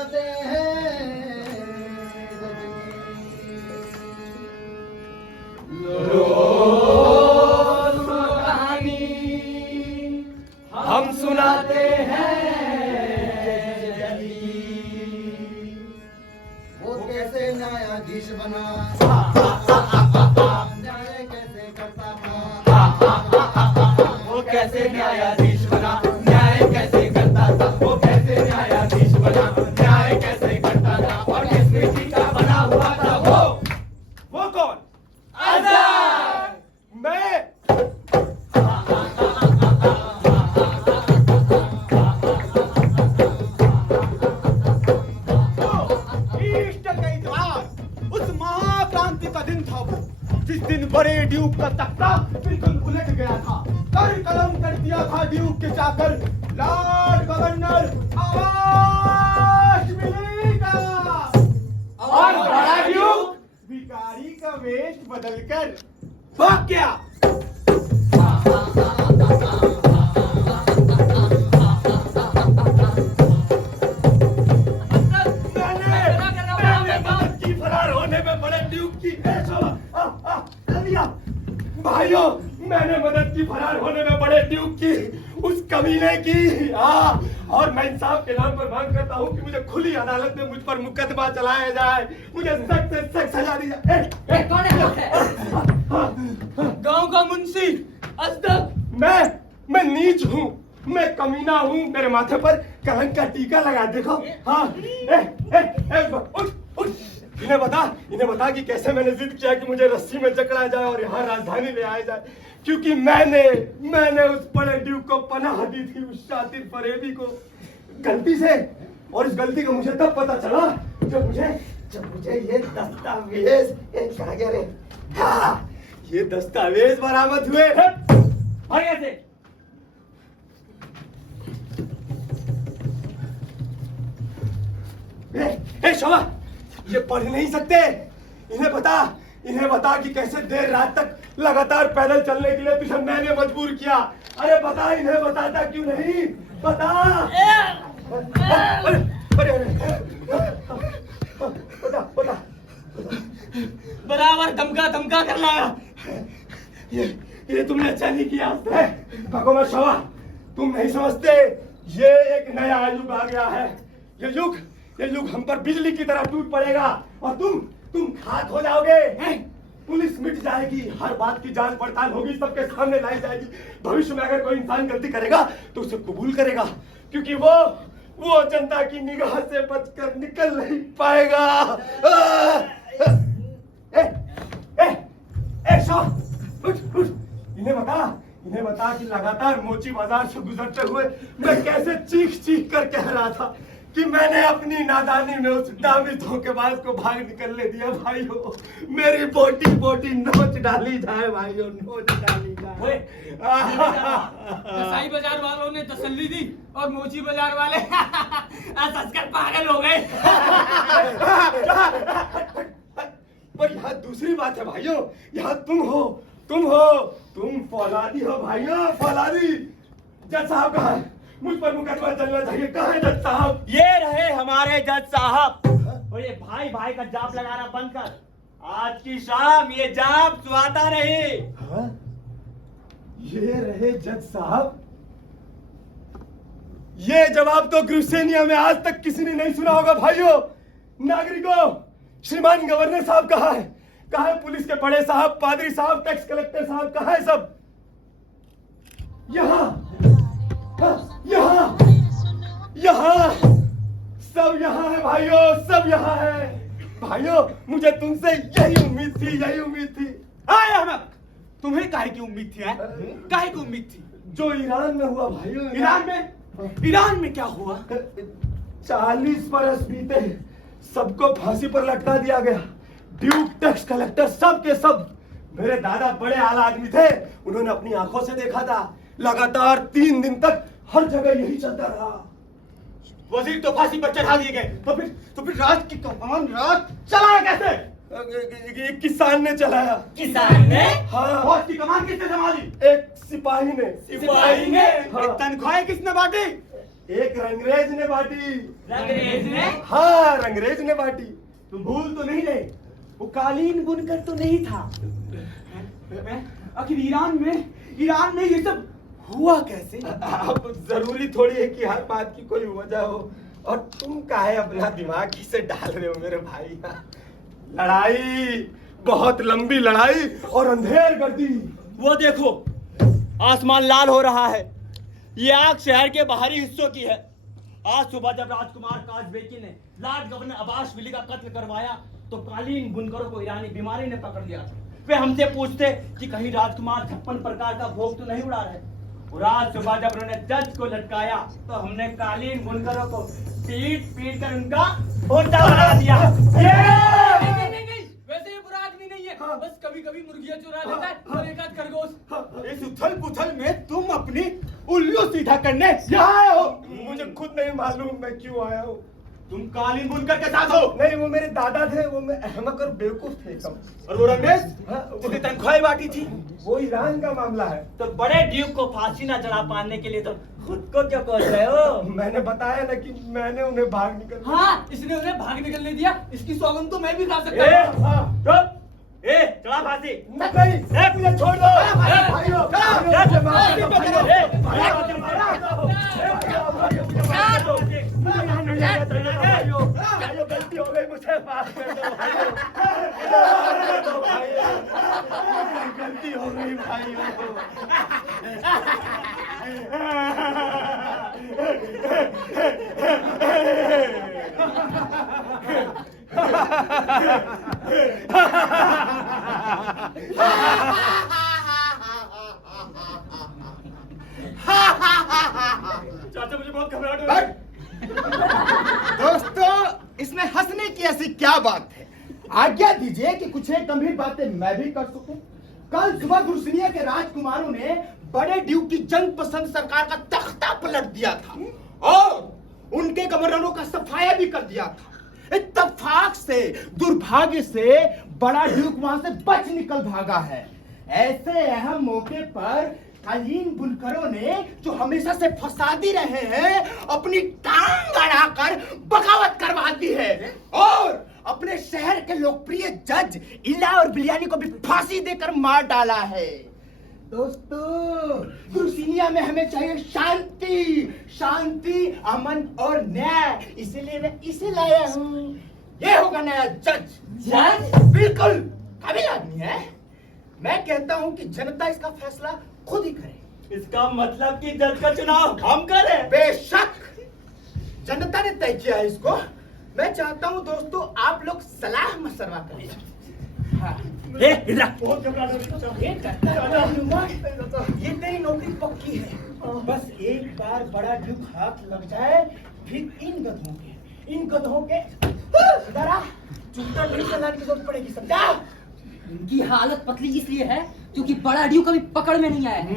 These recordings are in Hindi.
सुनाते हैं रोज कहानी हम सुनाते हैं वो कैसे न्यायाधीश बना, न्याय कैसे करता था, वो कैसे न्यायाधीश बना, न्याय कैसे करता था, वो कैसे न्यायाधीश बना, न्याय कैसे करता था, और किस मिट्टी का बना हुआ था वो कौन? आजाद। मैं ईस्टर का इतिहास, उस महाक्रांति का दिन था वो, जिस दिन बड़े ड्यूक का तख्ता बिल्कुल उलट गया था। कर कलम कर दिया था ड्यूक के चाकर, लॉर्ड गवर्नर आवाज मिलेगा। और बड़ा ड्यूक भिखारी का वेश बदलकर भाग गया। मैंने मदद की फरार होने में बड़े ड्यूक की भाइयों, मैंने मदद की फरार होने में बड़े ड्यूक की उस कमीने की। और मैं इंसाफ के नाम पर मांग करता हूँ कि मुझे खुली अदालत में मुझ पर मुकदमा चलाया जाए, मुझे सख्त से सख्त सजा दी जाए। कौन है? गांव का मुंशी असदक। मैं नीच हूँ, मैं कमीना हूँ, मेरे माथे पर कलंक का टीका लगा, देखो। हाँ, उठ। इन्हें बता कि कैसे मैंने जिद किया कि मुझे रस्सी में जकड़ा जाए और यहाँ राजधानी ले आया जाए, क्योंकि मैंने उस बड़े ड्यूक को पनाह दी थी, उस शातिर फरेबी को, गलती से। और इस गलती का मुझे तब पता चला जब मुझे ये दस्तावेज कहा गया रे, हाँ, ये दस्तावेज बरामद हुए। भाग ऐसे। शोभा, ये पढ़ नहीं सकते। इन्हें बता कि कैसे देर रात तक लगातार पैदल चलने के लिए तुझे मैंने मजबूर किया। अरे बता, इन्हें बताता क्यों नहीं? बता। बता। बराबर धमका कर लाया। ये तुमने अच्छा नहीं किया। भगवान शोभा, तुम नहीं समझते, ये एक नया युग आ गया है। ये युग हम पर बिजली की तरह टूट पड़ेगा और तुम खाक हो जाओगे। पुलिस मिट जाएगी, हर बात की जांच पड़ताल होगी, सबके सामने लाई जाएगी। भविष्य में अगर कोई इंसान गलती करेगा तो उसे कबूल करेगा, क्योंकि वो जनता की निगाह से बचकर निकल नहीं पाएगा। उठ। इन्हें बता कि लगातार मोची बाजार से गुजरते हुए मैं कैसे चीख कर कह रहा था कि मैंने अपनी नादानी में उस नामी धोखेबाज को भाग निकलने दिया। भाइयों, मेरी बोटी नोच डाली जाए, भाइयों, नोच डाली जाए। कसाई बाजार वालों ने तसल्ली दी और मोची बाजार वाले हंसकर पागल हो गए। पर यहाँ दूसरी बात है भाइयों, यहाँ तुम फौलादी हो भाइयों, फौलादी। जज साहब कहाँ है? मुझ पर मुकदमा चलना चाहिए, कहाँ है जज साहब? ये रहे हमारे जज साहब। और ये भाई का जाप लगाना बंद कर, आज की शाम ये जाप सुहाता रहे। हाँ? ये रहे जज साहब। ये जवाब तो ग्रुसेनिया में आज तक किसी ने नहीं सुना होगा। भाइयों, नागरिकों, श्रीमान गवर्नर साहब कहाँ है? पुलिस के बड़े साहब, पादरी साहब, टैक्स कलेक्टर साहब कहाँ है? सब यहाँ सब यहाँ है भाइयों, सब यहाँ है। भाइयों, मुझे तुमसे यही उम्मीद थी। आए अहमद, तुम्हें काहे की उम्मीद थी? काहे की उम्मीद थी? जो ईरान में हुआ भाइयों। ईरान में क्या हुआ? 40 बरस बीते, सबको फांसी पर लटका दिया गया। ड्यूक, टैक्स कलेक्टर, सब के सब मेरे दादा बड़े आला आदमी थे, उन्होंने अपनी आंखों से देखा था। लगातार 3 दिन तक हर जगह यही चलता रहा। वजीर तो फांसी पर चढ़ा दिए गए, तो फिर राज की कमान राज चलाया कैसे? किसान ने चलाया। किसान ने? हाँ। फौज की कमान किसने संभाली? एक सिपाही ने। हाँ। तनख्वाहें किसने बांटी? एक रंगरेज ने बांटी। रंगरेज ने? हाँ, रंगरेज ने बांटी। तुम भूल तो नहीं गए, वो कालीन बुनकर तो नहीं था। आखिर ईरान में ये सब हुआ कैसे? अब जरूरी थोड़ी है कि हर बात की कोई वजह हो, और तुम काहे अपना दिमाग इसे डाल रहे हो मेरे भाई। लड़ाई, बहुत लंबी लड़ाई और अंधेर गर्दी। वो देखो, आसमान लाल हो रहा है। ये आग शहर के बाहरी हिस्सों की है। आज सुबह जब राजकुमार काजबेकी ने लॉर्ड गवर्नर अब्बास वली का कत्ल करवाया तो कालीन बुनकरों को ईरानी बीमारी ने पकड़ लिया था। वे हमसे पूछते कि कहीं राजकुमार 56 प्रकार का भोग तो नहीं उड़ा रहे। और आज सुबह जब उन्होंने जज को लटकाया तो हमने कालीन बुनकरों को पीट कर उनका होटा बना दिया। नहीं, वैसे ये बुरा आदमी नहीं है, बस कभी कभी मुर्गियां चुरा लेता है और एक आध खरगोश। इस उथल पुथल में तुम अपनी उल्लू सीधा करने यहाँ आए हो। मुझे खुद नहीं मालूम मैं क्यों आया हूँ। तुम कालीन बुनकर के साथ हो? नहीं, वो मेरे दादा थे, वो मैं अहमक और बेवकूफ थे एकदम। और वो रंगरेज हाँ, जिसने तनख्वाही बांटी थी? वो ईरान का मामला है। तो बड़े ड्यूक को फांसी ना चढ़ा पाने के लिए तो खुद को क्यों कोस रहे हो? मैंने बताया ना कि मैंने उन्हें भाग निकल। हाँ, इसने उन्हें भाग निकलने दिया। इसकी सौगंध तो मैं भी खा सकता ए, हूँ। हाँ, चुप! ए, चढ़ा फांसी। नहीं, मुझे छोड़ दो। भाइयों, गलती हो गई, मुझे माफ कर दो भाइयों। गलती हो गई भाइयों। चाचा, मुझे बहुत घबराहट हो रही है। दोस्तों, इसमें हंसने की ऐसी क्या बात है? आज्ञा दीजिए कि कुछ एक गंभीर बातें मैं भी कर सकूं। कल सुबह दुर्सिनिया के राजकुमारों ने बड़े ड्यूक की जनपसंद सरकार का तख्ता पलट दिया था और उनके गवर्नरों का सफाया भी कर दिया था। इत्तेफाक से, दुर्भाग्य से बड़ा ड्यूक वहां से बच निकल भागा है। ऐसे अहम मौके पर कालीन बुनकरों ने, जो हमेशा से फसादी रहे हैं, अपनी टांग अड़ाकर बगावत करवा दी है और अपने शहर के लोकप्रिय जज इला और बिलियानी को भी फांसी देकर मार डाला है। दोस्तों, दुर्सिनिया में हमें चाहिए शांति, अमन और न्याय। इसीलिए मैं इसे लाया हूँ। ये होगा नया जज। जज? बिल्कुल काबिल आदमी है। मैं कहता हूँ कि जनता इसका फैसला खुद ही करे। इसका मतलब कि जज का चुनाव हम करें? बेशक, जनता ने तय किया है इसको। मैं चाहता हूँ दोस्तों, आप लोग सलाह मशवरा करें। हाँ। बहुत घबराहट हो रही है। ये तेरी नौकरी पक्की है। बस एक बार बड़ा ड्यूक हाथ लग जाए, फिर इन गधों के जरा जूता नहीं चलाने की जरूरत पड़ेगी, समझा? इनकी हालत पतली इसलिए है क्योंकि बड़ा ड्यू कभी पकड़ में नहीं आया है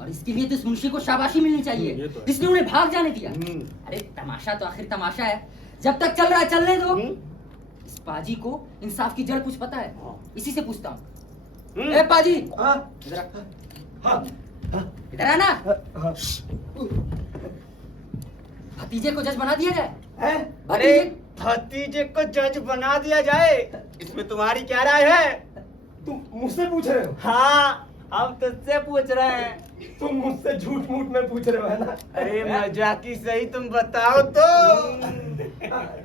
और इसके लिए तो इस मुंशी को शाबाशी मिलनी चाहिए, इसने उन्हें भाग जाने दिया। अरे तमाशा तो आखिर तमाशा है, जब तक चल रहा है चलने दो। इस पाजी को इंसाफ की जड़ कुछ पता है? इसी से पूछता हूँ। ए पाजी, इधर आना। भतीजे को जज बना दिया जाए। अरे भतीजे को जज बना दिया जाए, इसमें तुम्हारी क्या राय है? तुम मुझसे पूछ रहे हो? हाँ, हम तुझसे पूछ रहे हैं। तुम मुझसे झूठ मूठ में पूछ रहे हो, है ना? अरे मजाकी सही, तुम बताओ तो।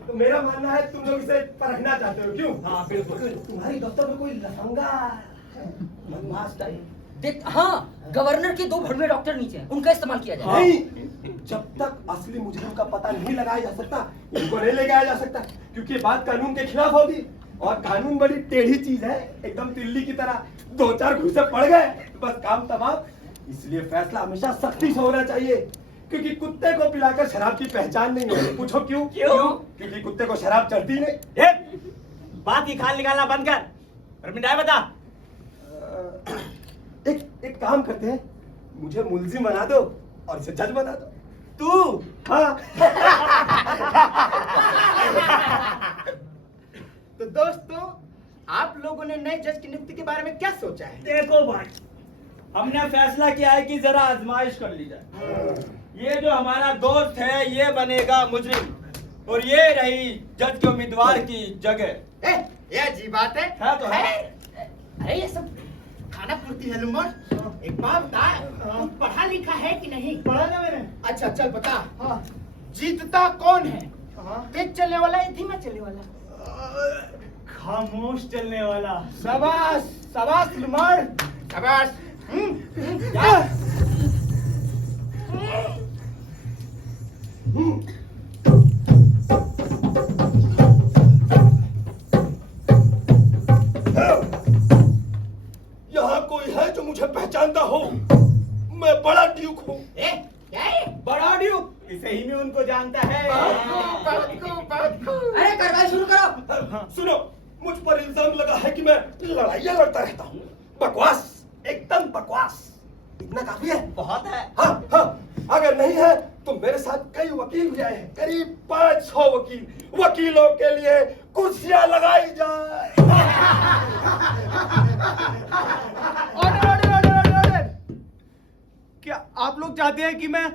तो मेरा मानना है तुम लोग इसे परखना चाहते हो, क्यों? हाँ बिल्कुल। तुम्हारी दफ्तर में कोई लफंगा बदमाश टाइप? देख, हाँ, गवर्नर के 2 भड़वे डॉक्टर नीचे हैं, उनका इस्तेमाल किया जाए। नहीं, जब तक असली मुजरिम का पता नहीं लगाया जा सकता, इनको नहीं ले जाया जा सकता, क्योंकि ये बात कानून के खिलाफ होगी। और कानून बड़ी टेढ़ी चीज है, एकदम तिल्ली की तरह। 2-4 घूसे पड़ गए बस काम तमाम। इसलिए फैसला हमेशा सख्ती से होना चाहिए, क्योंकि कुत्ते को पिलाकर शराब की पहचान नहीं होती। पूछो क्यों? क्योंकि कुत्ते को शराब चढ़ती नहीं। बात की खाल निकालना बंद कर और मिटाए बता। एक काम करते हैं, मुझे मुल्जिम बना दो और इसे जज बना दो। तू? हाँ। तो दोस्तों, आप लोगों ने नए जज की नियुक्ति के बारे में क्या सोचा है? देखो भाई, हमने फैसला किया है कि जरा आजमाइश कर ली जाए। ये जो हमारा दोस्त है ये बनेगा मुजरिम और ये रही जज के उम्मीदवार की जगह। ये अजीब बात है। है तो है। अरे ये सब खाना पूर्ति है लुमर। एक बात बता, तू पढ़ा लिखा है कि नहीं? पढ़ा ना मैंने। अच्छा चल बता, जीतता कौन है? तेज चलने वाला या धीमा चलने वाला? खामोश चलने वाला। शाबाश शाबाश लुमर, शाबाश। यहाँ कोई है जो मुझे पहचानता हो? मैं बड़ा ड्यूक हूँ। क्या है? बड़ा ड्यूक इसे ही में उनको जानता है। अरे कार्रवाई शुरू करो। सुनो, मुझ पर इल्जाम लगा है कि मैं लड़ाइयाँ लड़ता रहता हूँ। बकवास, एकदम बकवास। इतना काफी है? बहुत है। हाँ हाँ, अगर नहीं है तो मेरे साथ कई वकील भी आए हैं, करीब 500 वकील। वकीलों के लिए कुर्सियां लगाई जाए। ऑर्डर। क्या आप लोग चाहते हैं कि मैं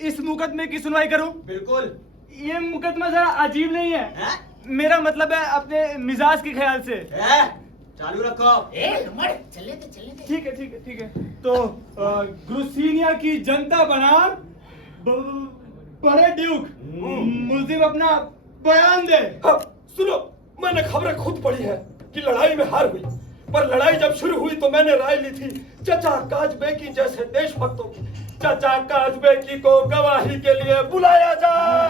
इस मुकदमे की सुनवाई करूं? बिल्कुल। ये मुकदमा जरा अजीब नहीं है, हैं? मेरा मतलब है अपने मिजाज के ख्याल से। चालू रखो। लुमर चले थे। ठीक है। तो ग्रुसीनिया की जनता बनाम बड़े ड्यूक, मुल्जिम अपना बयान दे। हाँ, सुनो, मैंने खबरें खुद पढ़ी है कि लड़ाई में हार हुई, पर लड़ाई जब शुरू हुई तो मैंने राय ली थी चचा काजबेकी जैसे देशभक्तों की। चचा काजबेकी को गवाही के लिए बुलाया जाए।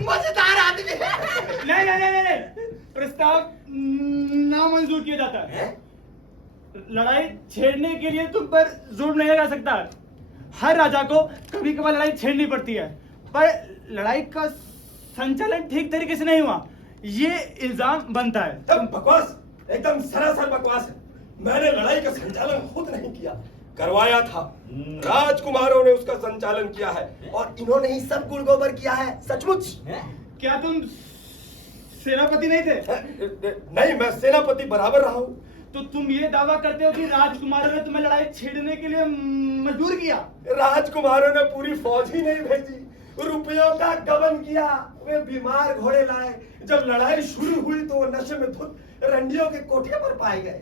मजेदार आदमी है। नहीं, प्रस्ताव नामंजूर किया जाता है। लड़ाई छेड़ने के लिए तुम पर जोर नहीं लगा सकता। हर राजा को कभी कभार लड़ाई छेड़नी पड़ती है, पर लड़ाई का संचालन ठीक तरीके से नहीं हुआ, ये इल्जाम बनता है। एकदम बकवास, एकदम सरासर बकवास है। मैंने लड़ाई का संचालन खुद नहीं किया, करवाया था। राजकुमारों ने उसका संचालन किया है और इन्होंने ही सब गुड़ गोबर किया है। सचमुच। क्या तुम सेनापति नहीं थे? नहीं, मैं सेनापति बराबर रहा हूँ। तो तुम ये दावा करते हो कि राजकुमारों ने तुम्हें लड़ाई छेड़ने के लिए मजबूर किया? राजकुमारों ने पूरी फौज ही नहीं भेजी, रुपयों का गबन किया। वे बीमार घोड़े लाए। जब लड़ाई शुरू हुई तो वो नशे में धुत रंडियों के कोठे पर पाए गए।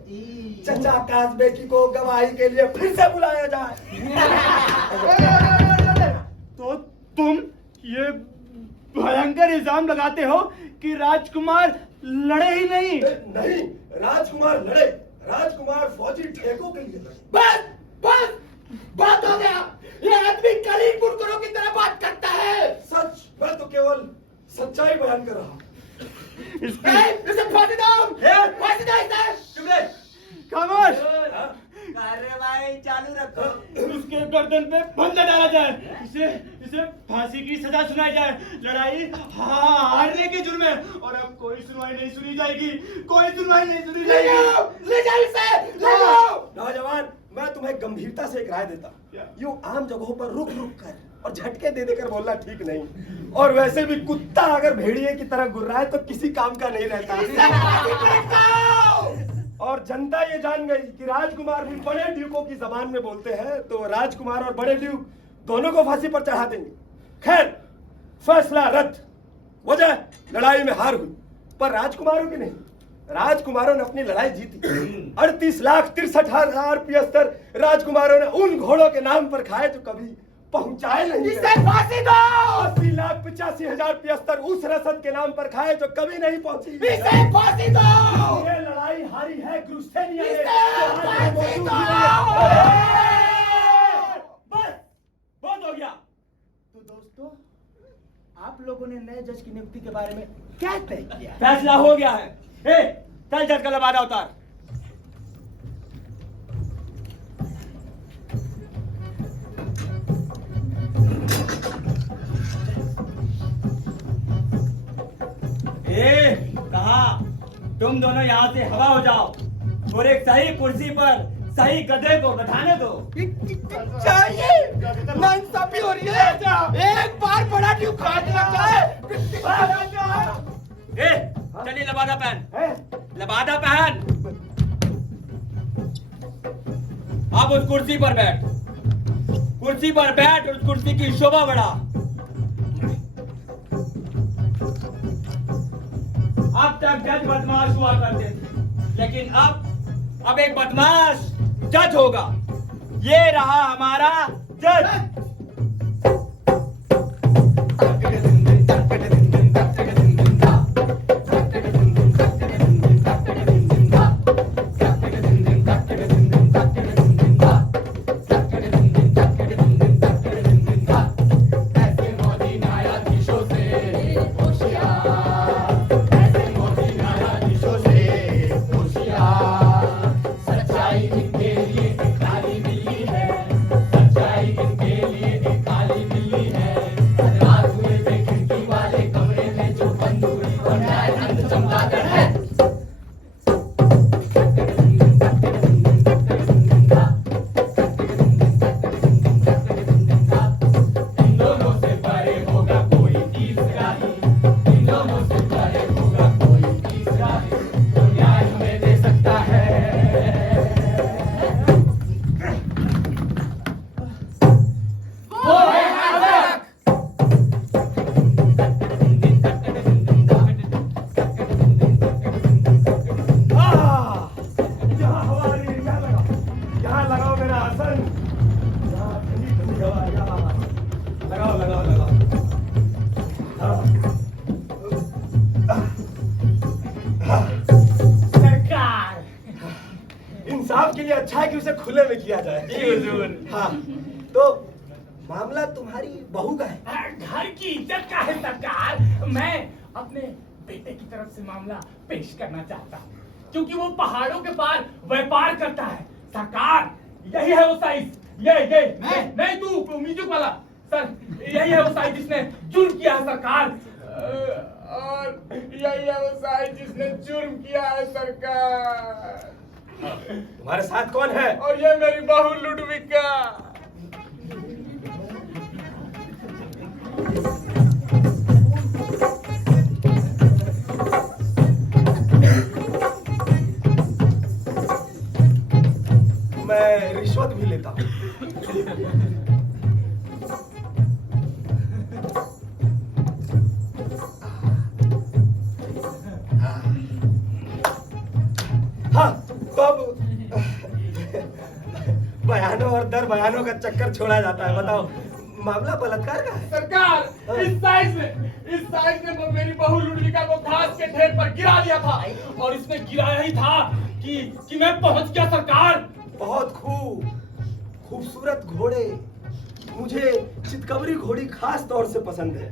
चचा काजबेकी को गवाही के लिए फिर से बुलाया जाए। तो तुम ये भयंकर इल्जाम लगाते हो कि राजकुमार लड़े ही नहीं? नहीं, राजकुमार लड़े। राजकुमार फौजी ठेकों के लिए लड़े। बस बात हो गया। ये आदमी करीब बुड़करों की तरह बात करता है। सच, मैं तो केवल सच्चाई बयान कर रहा हूँ। इसे फांसी दो। फांसी दो इसे। चुप रहे। खामोश। कार्रवाई चालू रखो। उसके गर्दन पे फंदा डाला जाए, इसे फांसी की सजा सुनाई जाए। लड़ाई हारने के जुर्म में, और अब कोई सुनवाई नहीं सुनी जाएगी। ले जाओ इसे, ले जाओ। नौजवान, मैं तुम्हें गंभीरता से एक राय देता क्या? हूँ। यूं आम जगहों पर रुक कर और झटके दे देकर बोलना ठीक नहीं। और वैसे भी कुत्ता अगर भेड़िए की तरह गुर्राए तो किसी काम का नहीं रहता। और जनता ये जान गई कि राजकुमार भी बड़े ड्यूकों की जबान में बोलते हैं, तो राजकुमार और बड़े ड्यूक दोनों को फांसी पर चढ़ा देंगे। खैर, फैसला रद्द। वजह लड़ाई में हार हुई, पर राजकुमारों की नहीं। राजकुमारों ने अपनी लड़ाई जीती। 38,63,000 पियस्तर राजकुमारों ने उन घोड़ों के नाम पर खाए जो कभी पहुंचाए नहीं। इसे फांसी दो। 80,85,000 पियस्तर उस रसद के नाम पर खाए जो कभी नहीं पहुंची। इसे फांसी दो। ये लड़ाई हारी है ग्रुसेनिया ने। इसे फांसी दो। बस, बहुत हो गया। तो दोस्तों, आप लोगों ने नए जज की नियुक्ति के बारे में क्या तय किया? फैसला हो गया है। चल जज का लबादा उतार। कहा तुम दोनों यहाँ से हवा हो जाओ और एक सही कुर्सी पर सही गधे को बैठाने दो। चाहिए नाइंसाफी हो रही है। एक बार बड़ा ड्यूक खाना चलिए लबादा पहन। लबादा पहन। अब उस कुर्सी पर बैठ, कुर्सी पर बैठ और उस कुर्सी की शोभा बढ़ा। अब तक जज बदमाश हुआ करते थे, लेकिन अब एक बदमाश जज होगा। ये रहा हमारा जज। के लिए अच्छा है कि उसे खुले में किया जाए। जी हुजूर। हाँ, तो मामला तुम्हारी बहू का है। घर की इज्जत का है सरकार। मैं अपने बेटे की तरफ से मामला पेश करना चाहता हूँ, क्योंकि वो पहाड़ों के पार व्यापार करता है सरकार। यही है वो साइज, ये नहीं तू म्यूजिक वाला सर, यही है वो साइज जिसने जुर्म किया है सरकार। और यही है वो साइज जिसने जुर्म किया है सरकार। तुम्हारे साथ कौन है? और ये मेरी बहू लुडविका। मैं रिश्वत भी लेता हूँ। हाँ, तो अब बयानों और दर बयानों का चक्कर छोड़ा जाता है। बताओ, मामला बलात्कार का है। सरकार, इस साइज ने मेरी बहू लुडविका को घास के ढेर पर गिरा दिया था, और इसने गिराया ही था कि मैं पहुंच गया सरकार। बहुत खूबसूरत घोड़े, मुझे चितकबरी घोड़ी खास तौर से पसंद है।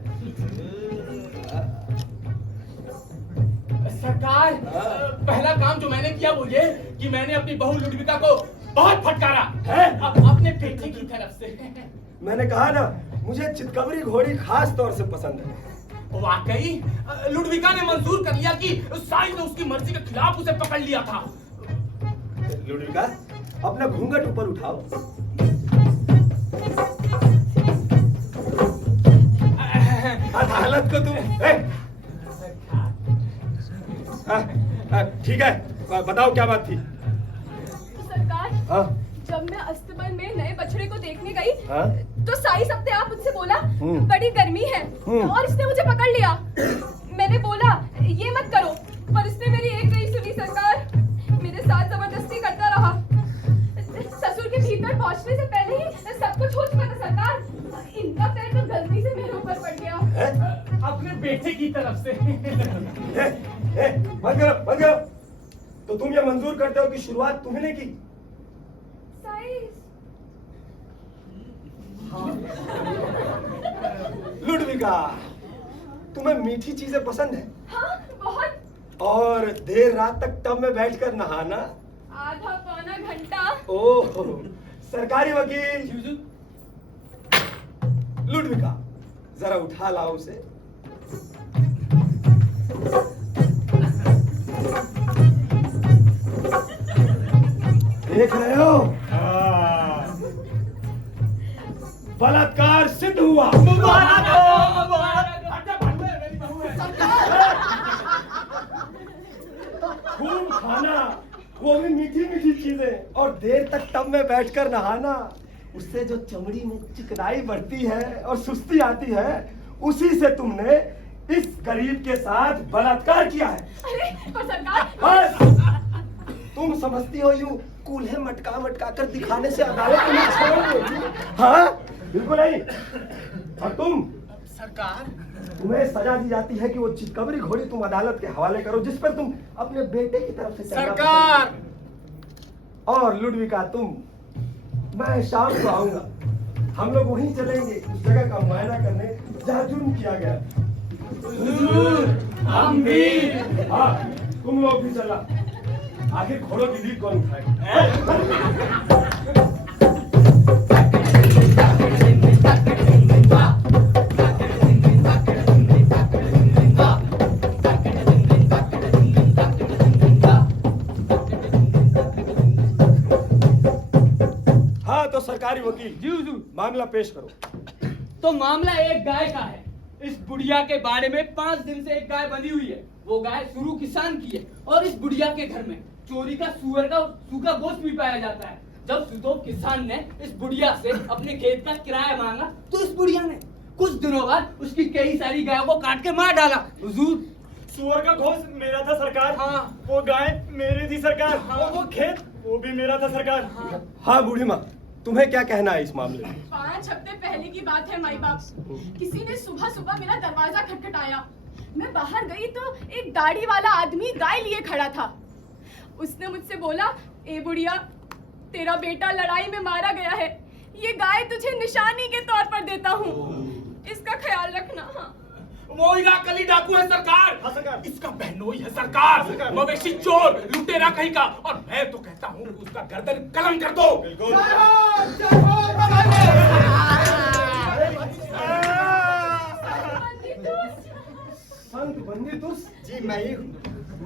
सरकार, पहला काम जो मैंने किया वो ये कि मैंने अपनी बहू लुडविका को बहुत फटकारा है अपने बेटे की तरफ से। मैंने कहा ना, मुझे चितकबरी घोड़ी खास तौर से पसंद है। वाकई लुडविका ने मंजूर कर लिया कि साइज ने उसकी मर्जी के खिलाफ उसे पकड़ लिया था। लुडविका, अपना घूंघट ऊपर उठाओ। अदालत को तुम ठीक है, बताओ क्या बात थी? सरकार, हाँ? जब मैं अस्तबल में नए बछड़े को देखने गई, हाँ? तो साइस अपने आप मुझसे बोला बड़ी गर्मी है, और इसने मुझे पकड़ लिया। मैंने बोला ये मत करो, पर इसने मेरी एक नहीं सुनी सरकार, मेरे साथ जबरदस्ती करता रहा। ससुर के भीतर पहुंचने से पहले ही सब कुछ हो चुका था सरकार। इनका पैर तो गलती से मेरे ऊपर पड़ गया। अपने बेटे की तरफ से। बंद करो। तो तुम ये मंजूर करते हो कि शुरुआत तुमने की? लुडविका, तुम्हें मीठी चीजें पसंद है? हाँ, बहुत। और देर रात तक टब में बैठकर नहाना? आधा पौना घंटा। ओह, सरकारी वकील। लुडविका, जरा उठा लाओ उसे। देख रहे हो, बलात्कार सिद्ध हुआ। मुबारक हो। खूब खाना, वो भी मीठी मीठी चीजें, और देर तक टब में बैठकर नहाना, उससे जो चमड़ी में चिकनाई बढ़ती है और सुस्ती आती है, उसी से तुमने इस गरीब के साथ बलात्कार किया है। अरे पर सरकार, बस तुम समझती हो यूं कूल्हे मटका मटका कर दिखाने से अदालत तुम्हें छोड़ देगी? हाँ बिल्कुल नहीं। और तुम सरकार, तुम्हें सजा दी जाती है कि वो चितकबरी घोड़ी तुम अदालत के हवाले करो, जिस पर तुम अपने बेटे की तरफ से चलना सरकार, और लुडविका तुम, मैं शाम को आऊंगा, हम लोग वहीं चलेंगे उस जगह का मुआयना करने जहाँ जुर्म किया गया। हम भी। हाँ तुम लोग भी चला, आखिर घोड़ों की लीड कौन उठाएगा? हाँ तो सरकारी वकील जी हुजूर। मामला पेश करो। तो मामला एक गाय का है। इस बुढ़िया के बारे में 5 दिन से एक गाय बंधी हुई है। वो गाय सुरु किसान की है और इस बुढ़िया के घर में चोरी का सुअर का सूखा गोश्त भी पाया जाता है। जब सुतोप किसान ने इस बुढ़िया से अपने खेत का किराया मांगा तो इस बुढ़िया ने कुछ दिनों बाद उसकी कई सारी गायों को काट के मार डाला। हुजूर, सुअर का गोश्त मेरा था सरकार। हाँ। वो गाय मेरी थी सरकार। हाँ। वो खेत वो भी मेरा था सरकार। हाँ बूढ़ी माँ, तुम्हें क्या कहना है इस मामले में? 5 हफ्ते पहले की बात है माई बाप। किसी ने सुबह सुबह मेरा दरवाजा खटखटाया। मैं बाहर गई तो एक दाढ़ी वाला आदमी गाय लिए खड़ा था। उसने मुझसे बोला, ए बुढ़िया, तेरा बेटा लड़ाई में मारा गया है, ये गाय तुझे निशानी के तौर पर देता हूँ, इसका ख्याल रखना। हाँ। वो इराकली डाकू है सरकार। हाँ, सरकार। इसका बहनोई है सरकार। मवेशी चोर, लुटेरा कहीं का। और मैं तो कहता हूँ उसका गर्दन कलम कर दो। बिल्कुल। संत बंदितुस जी मैं ही हूँ।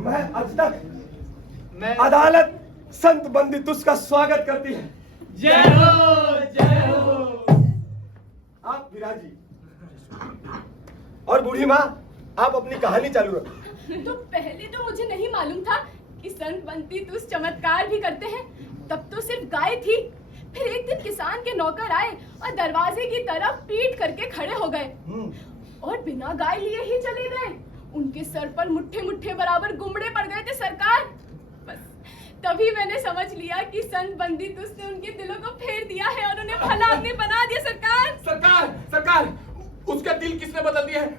मैं आज तक मैं अदालत संत बंदितुस का स्वागत करती है। जय हो, जय हो। आप विराजी और बूढ़ी माँ, आप अपनी कहानी चालू रखो। तो पहले तो मुझे नहीं मालूम था कि संत बंदितुस चमत्कार भी करते हैं। तब तो सिर्फ गाय थी। फिर एक दिन किसान के नौकर आए और दरवाजे की तरफ पीट करके खड़े हो गए और बिना गाय लिए ही चले गए। उनके सर पर मुट्ठे मुट्ठे बराबर गुमड़े पड़ गए थे सरकार। बस तभी मैंने समझ लिया कि संत बंदितुस ने उनके दिलों को फेर दिया है और उन्हें भला आदमी बना दिया सरकार। सरकार, सरकार, उसका दिल किसने बदल दिया है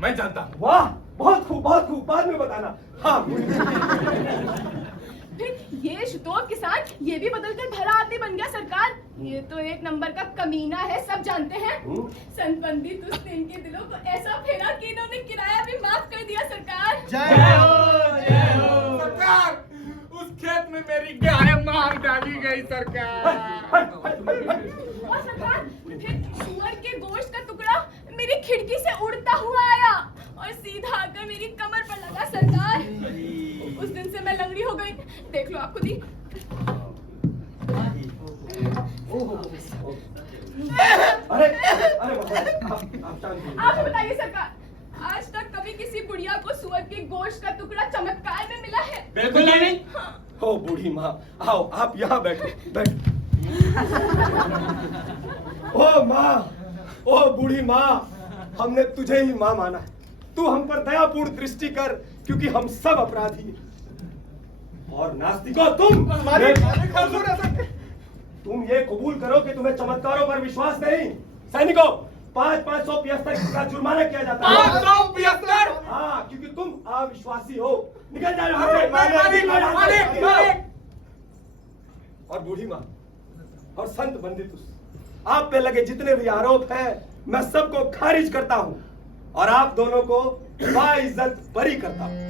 मैं जानता हूँ। वाह, बहुत खूब, बहुत खूब, बाद में बताना। हाँ फिर ये शुतोब किसान ये भी बदलकर भला आदमी बन गया सरकार। ये तो एक नंबर का कमीना है, सब जानते हैं। संत बंदितुस ने इनके दिलों को ऐसा फेरा कि इन्होंने किराया भी माफ कर दिया सरकार। जय हो। सरकार, उस खेत में मेरी गाय मार डाली गई सरकार। और सरकार, फिर सुअर के गोश्त का टुकड़ा मेरी खिड़की से उड़ता हुआ आया और सीधा आकर मेरी कमर पर लगा सरकार। उस दिन से मैं लंगड़ी हो गई। देख लो आप खुद ही। अरे आप शांत हो। आप बताइए सरकार, आज तक कभी किसी बुढ़िया को सुअर के गोश्त का टुकड़ा चमत्कार में मिला है? बिल्कुल नहीं। ओ बूढ़ी माँ, आओ आप यहाँ बैठो, बैठो। ओ माँ, ओ बूढ़ी माँ, हमने तुझे ही माँ माना है। तू हम पर दयापूर्ण दृष्टि कर, क्योंकि हम सब अपराधी हैं। और नास्तिकों, तुम ये कबूल करो कि तुम्हें चमत्कारों पर विश्वास नहीं। सैनिकों, 5,575 का जुर्माना किया जाता है। 575? हाँ, क्योंकि तुम अविश्वासी हो। निकल जाओ यहाँ से। और बूढ़ी माँ और संत बंदितुस, आप पे लगे जितने भी आरोप हैं, मैं सबको खारिज करता हूँ और आप दोनों को बाइज्जत बरी करता हूँ।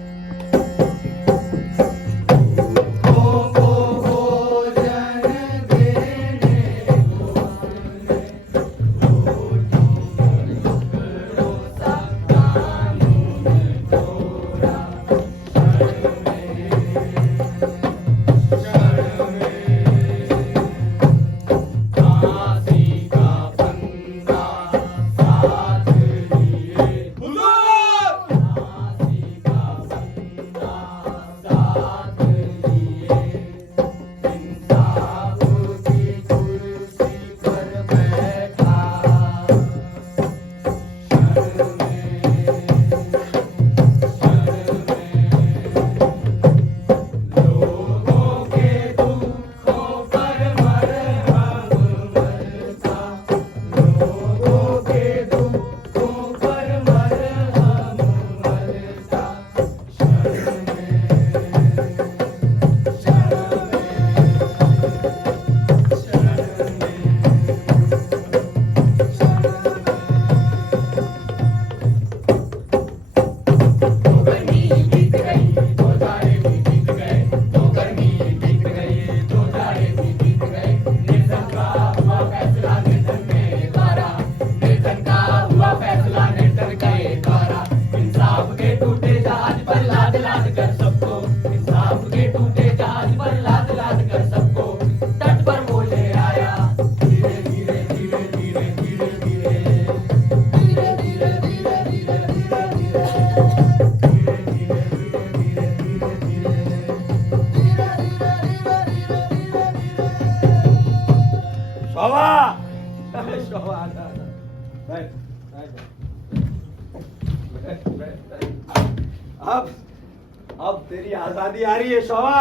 अब तेरी आजादी आ रही है शोभा।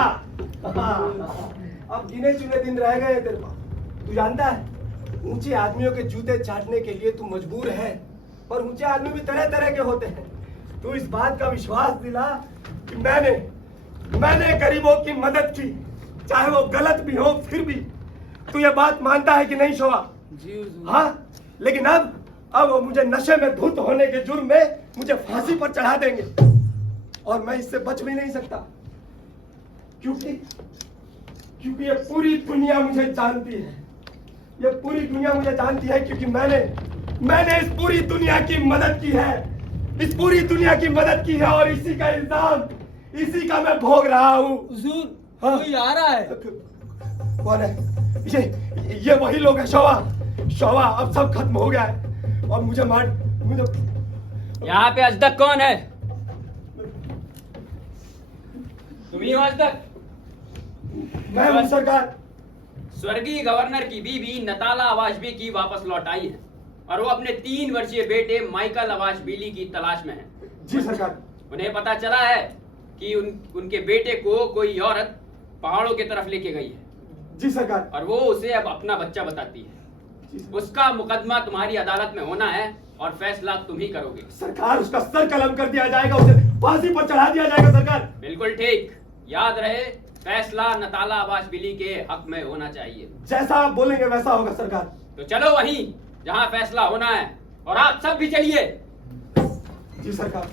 अब गिने चुने दिन रह गए तेरे पास। तू जानता है ऊंचे आदमियों के जूते चाटने के लिए तू मजबूर है, पर ऊंचे आदमी भी तरह तरह के होते हैं। तू इस बात का विश्वास दिला कि मैंने गरीबों की मदद की, चाहे वो गलत भी हो फिर भी। तू ये बात मानता है कि नहीं शोभा? जी हुजूर। हाँ, लेकिन अब वो मुझे नशे में धुत होने के जुर्म में मुझे फांसी पर चढ़ा देंगे और मैं इससे बच भी नहीं सकता, क्योंकि ये पूरी दुनिया मुझे जानती है। ये पूरी दुनिया मुझे जानती है क्योंकि मैंने इस पूरी दुनिया की मदद की है। इस पूरी दुनिया की मदद की है और इसी का इल्जाम, इसी का मैं भोग रहा हूँ। हुजूर, हाँ। कोई आ रहा है। कौन है? ये वही लोग हैं शोभा। अब सब खत्म हो गया है और मुझे यहाँ पे अजदक कौन है? तुम ही हो अजदक? मैं हूँ सरकार। स्वर्गीय गवर्नर की बीवी नताला अवाशबी की वापस लौट आई है और वो अपने 3 वर्षीय बेटे माइकल अवाशबीली की तलाश में है। जी सरकार। उन्हें पता चला है कि उनके बेटे को कोई औरत पहाड़ों की तरफ लेके गई है। जी सरकार। और वो उसे अब अपना बच्चा बताती है। उसका मुकदमा तुम्हारी अदालत में होना है और फैसला तुम ही करोगे। सरकार, उसका सर कलम कर दिया जाएगा, उसे फांसी पर चढ़ा दिया जाएगा सरकार। बिल्कुल ठीक। याद रहे, फैसला नताला अवाशबीली के हक में होना चाहिए। जैसा आप बोलेंगे वैसा होगा सरकार। तो चलो वहीं जहां फैसला होना है, और आप सब भी चलिए। जी सरकार।